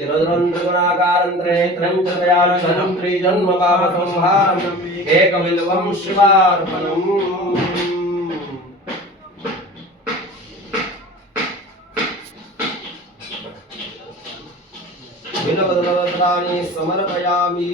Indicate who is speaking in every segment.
Speaker 1: తిరుద్రంద్రగుణాకారం త్రేత్రం చ దయాళుధనం త్రిజన్మ పాప సంహారం ఏక విలువం శివార్పణం విలవదలవస్త్రాన్ని సమర్పయామి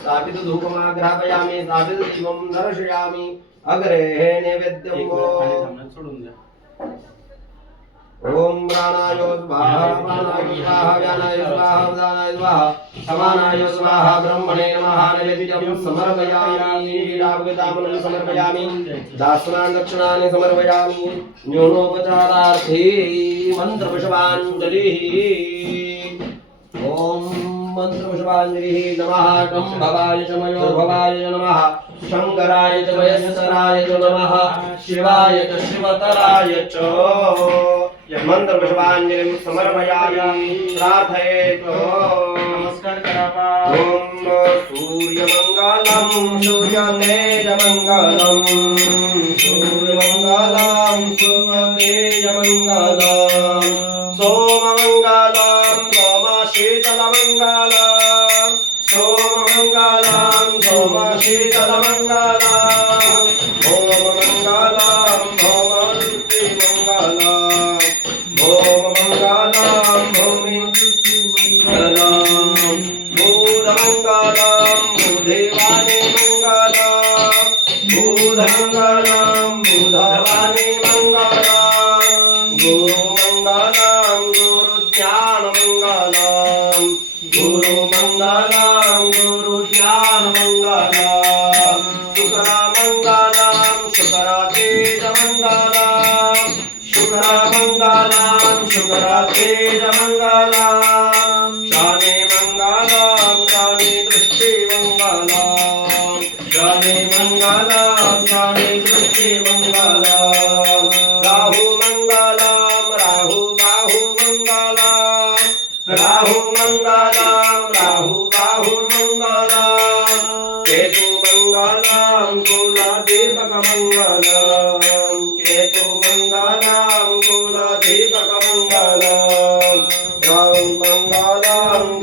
Speaker 1: స్థాపిత ధూపమాగ్రాపయామి స్థాపిత దీపం దర్శయామి అగ్రే నైవేద్యం ओम प्राणायो स्वाहा प्राणायो स्वाहा व्यानाय स्वाहा उदानाय स्वाहा समानाय स्वाहा ब्रह्मणे नमः समर्पयामि रामगतामनं दक्षिणानि समर्पयामि न्यूनोपचारार्थे मन्त्रपुष्पाञ्जलिः ओम मन्त्रपुष्पाञ्जलिः नमः कम्भवाय च मयोर्भवाय नमः शङ्कराय च वयस्सराय
Speaker 2: च नमः
Speaker 1: शिवाय च शिवतराय च मन्त्रपुष्पाञ्जलिं समर्पयामि। प्रार्थयेत् ॐ सूर्यमङ्गलं सूर्यनेजमङ्गलं सूर्यमङ्गलं सूर्यनेजमङ्गलं सोममङ्गलं सोमशीतलमङ्गलं। सोममङ्गलं सोमशीतलमङ्गलम् భూతమంగళం భూదేవాని మంగళం భూతమంగళం భూధవాని మంగళం గురు మంగళం గురు జ్ఞాన మంగళం గురు మంగళం గురు జ్ఞాన మంగళం శుక్ర మంగళం శుక్ర తేజ మంగళం మంగళం మంగళం మంగళం. శానే మంగళం శానే దృష్టి మంగళం. రాహు మంగళం రాహు బాహు మంగళం. రాహు మంగళం రాహు బాహు మంగళం. కేతు మంగళం కుల దీపక మంగళం. కేతు మంగళం కుల దీపక మంగళం. రాహు మంగళం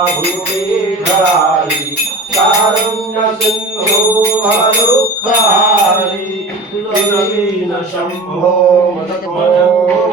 Speaker 1: सिंधो हरुखारी शंभो मदो